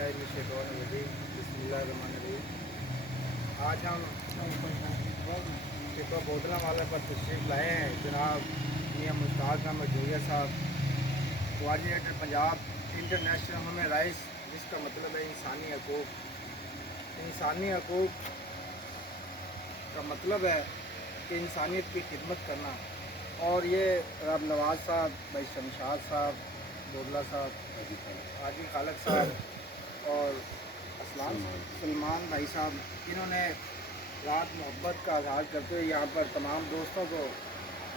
बिस्मिल्लाहिर्रहमानिर्रहीम। आज हम टिपा बोतला वाले पर तशरीफ़ लाए हैं जनाब मियां मुश्ताक अहमद जोया साहब, coordinator Punjab international human rights, जिसका मतलब है इंसानी हकूक़। इंसानी हकूक़ का मतलब है कि इंसानियत की खिदमत करना। और ये राब नवाज साहब, भाई शमशाद साहब, बोदला साहब, हाजी खालक साहब और सलमान भाई साहब, इन्होंने रात मोहब्बत का इजहार करते हुए यहाँ पर तमाम दोस्तों को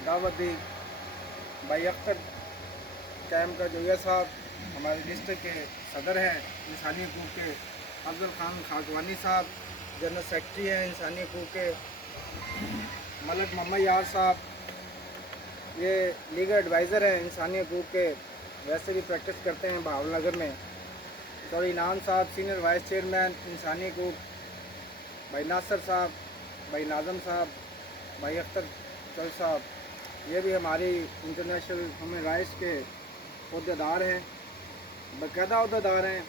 दावत दी। भाई अख्तर कैम का जोया साहब हमारे डिस्ट्रिक्ट के सदर हैं इंसानी हकूक़ के, अफजल खान खाकवानी साहब जनरल सेक्रेटरी हैं इंसानी हकूक़ के, मलक मोहम्मद यार साहब ये लीगल एडवाइज़र हैं इंसानी हकूक़ के, वैसे भी प्रैक्टिस करते हैं भावनगर में। और इनाम साहब सीनियर वाइस चेयरमैन इंसानी हकूक़, भाई नासिर साहब, भाई नाज़म साहब, भाई अख्तर चल साहब, ये भी हमारी इंटरनेशनल ह्यूमन राइट्स के अहदेदार हैं, बाकायदा अहदेदार हैं,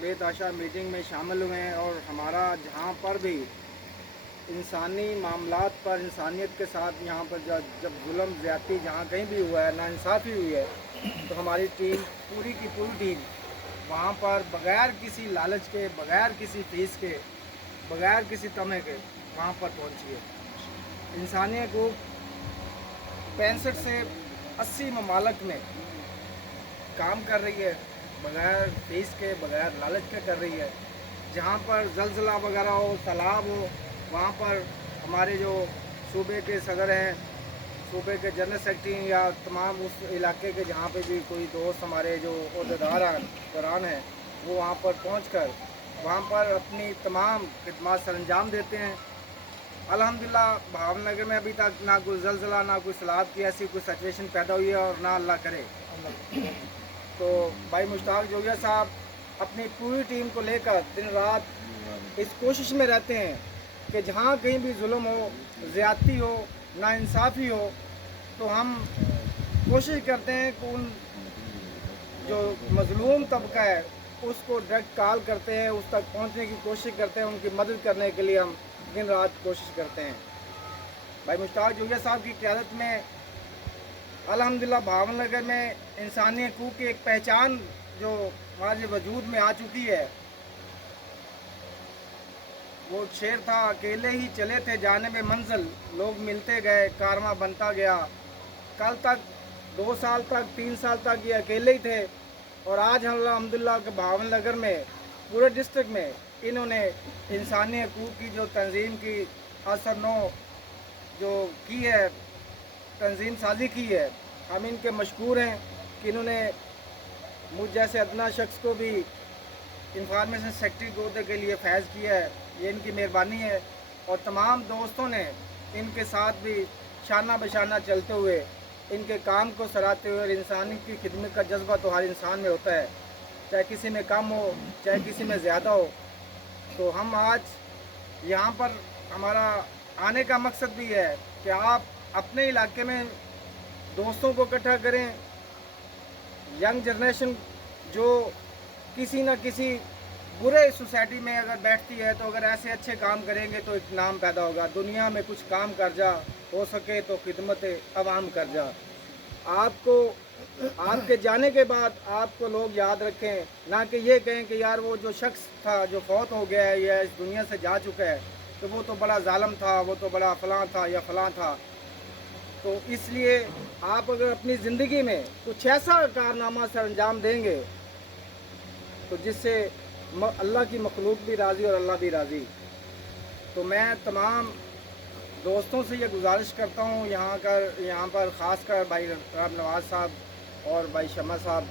बेतहाशा मीटिंग में शामिल हुए हैं। और हमारा जहाँ पर भी इंसानी मामलात पर इंसानियत के साथ यहाँ पर जब जुल्म ज़्यादती जहाँ कहीं भी हुआ है, नाइंसाफ़ी हुई है, तो हमारी टीम पूरी की पूरी टीम वहाँ पर बग़ैर किसी लालच के, बग़ैर किसी फीस के, बग़ैर किसी तमे के वहाँ पर पहुँची है। इंसानी हकूक़ 65 से 80 ममालिक में काम कर रही है, बग़ैर फीस के, बग़ैर लालच के कर रही है। जहाँ पर ज़लज़ला वगैरह हो, सैलाब हो, वहाँ पर हमारे जो सूबे के सदर हैं, सूबे के जनरल सेक्रेटरी या तमाम उस इलाके के जहाँ पे भी कोई दोस्त हमारे जो अहदेदार दौरान हैं, वो वहाँ पर पहुँचकर वहाँ पर अपनी तमाम खिदमत सरअंजाम देते हैं। अल्हम्दुलिल्लाह भावनगर में अभी तक ना कोई ज़लज़ला, ना कोई सैलाब की ऐसी कोई सिचुएशन पैदा हुई है, और ना अल्लाह करे। तो भाई मुश्ताक जोया साहब अपनी पूरी टीम को लेकर दिन रात इस कोशिश में रहते हैं कि जहाँ कहीं भी जुल्म हो, ज़्यादती हो, नाइंसाफ़ी हो, तो हम कोशिश करते हैं कि उन जो मज़लूम तबका है उसको डायरेक्ट कॉल करते हैं, उस तक पहुँचने की कोशिश करते हैं, उनकी मदद करने के लिए हम दिन रात कोशिश करते हैं। भाई मुश्ताक जोया साहब की क़यादत में अल्हम्दुलिल्लाह भावनगर में इंसानी हकूक़ की एक पहचान जो हमारे वजूद में आ चुकी है। वो शेर था, अकेले ही चले थे जाने में मंजिल, लोग मिलते गए, कारवां बनता गया। कल तक 2 साल तक, 3 साल तक ये अकेले ही थे, और आज अल्हम्दुलिल्लाह के भावनगर में पूरे डिस्ट्रिक्ट में इन्होंने इंसानी हकूक़ की जो तंजीम की असर नो जो की है, तंजीम साजी की है, हम इनके मशकूर हैं कि इन्होंने मुझ जैसे अदना शख्स को भी इंफॉर्मेशन सेक्रेटरी के अहदे के लिए फैज़ किया है। ये इनकी मेहरबानी है, और तमाम दोस्तों ने इनके साथ भी शाना बशाना चलते हुए इनके काम को सराहते हुए, और इंसानी की खिदमत का जज्बा तो हर इंसान में होता है, चाहे किसी में कम हो, चाहे किसी में ज़्यादा हो। तो हम आज यहाँ पर हमारा आने का मकसद भी है कि आप अपने इलाके में दोस्तों को इकट्ठा करें, यंग जनरेशन जो किसी न किसी बुरे सोसाइटी में अगर बैठती है, तो अगर ऐसे अच्छे काम करेंगे तो एक नाम पैदा होगा, दुनिया में कुछ काम कर जा, हो सके तो खिदमत अवाम कर जा। आपको आपके जाने के बाद आपको लोग याद रखें, ना कि ये कहें कि यार वो जो शख्स था जो फौत हो गया है या इस दुनिया से जा चुका है, तो वो तो बड़ा जालिम था, वो तो बड़ा फ़लाँ था या फ़लाँ था। तो इसलिए आप अगर अपनी ज़िंदगी में कुछ ऐसा कारनामा सरअंजाम देंगे तो जिससे अल्लाह की मखलूक भी राज़ी और अल्लाह भी राज़ी। तो मैं तमाम दोस्तों से ये गुजारिश करता हूँ, यहाँ पर ख़ास कर भाई राब नवाज साहब और भाई शमा साहब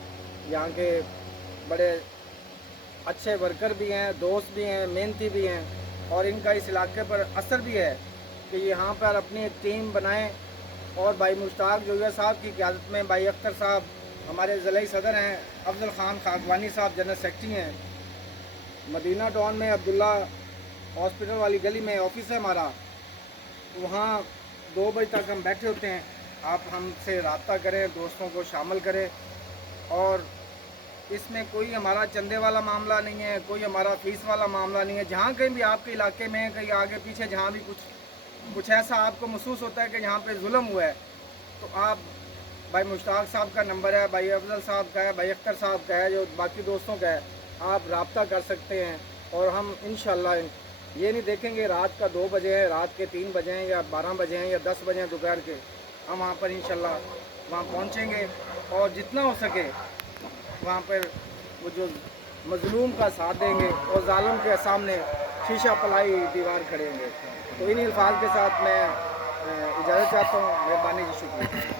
यहाँ के बड़े अच्छे वर्कर भी हैं, दोस्त भी हैं, मेहनती भी हैं, और इनका इस इलाके पर असर भी है कि यहाँ पर अपनी एक टीम बनाएं। और भाई मुश्ताक जोया साहब की क़यादत में भाई अख्तर साहब हमारे ज़िले सदर हैं, अफजल खान खाकवानी साहब जनरल सेक्रेटरी हैं, मदीना टाउन में अब्दुल्ला हॉस्पिटल वाली गली में ऑफिस है हमारा, वहाँ 2 बजे तक हम बैठे होते हैं। आप हमसे रब्ता करें, दोस्तों को शामिल करें, और اس میں کوئی ہمارا چندے والا معاملہ نہیں ہے، کوئی ہمارا فیس والا معاملہ نہیں ہے. جہاں کہیں بھی آپ کے علاقے میں کہیں آگے پیچھے جہاں بھی کچھ ایسا آپ کو محسوس ہوتا ہے کہ یہاں پہ ظلم ہوا ہے، تو آپ بھائی مشتاق صاحب کا نمبر ہے، بھائی افضل صاحب کا ہے، بھائی اختر صاحب کا ہے، جو باقی دوستوں کا ہے، آپ رابطہ کر سکتے ہیں. اور ہم انشاءاللہ یہ نہیں دیکھیں گے رات کا 2 بجے ہے، رات کے 3 بجے ہیں، یا 12 بجے ہیں، یا 10 بجے ہیں دوپہر کے. ہم وہاں پر انشاءاللہ وہاں پہنچیں گے اور جتنا ہو سکے وہاں پر وہ جو مظلوم کا ساتھ دیں گے اور ظالم کے سامنے شیشہ پلائی دیوار کھڑیں گے. تو انہی الفاظ کے ساتھ میں اجازت چاہتا ہوں. مہربانی جی، شکریہ.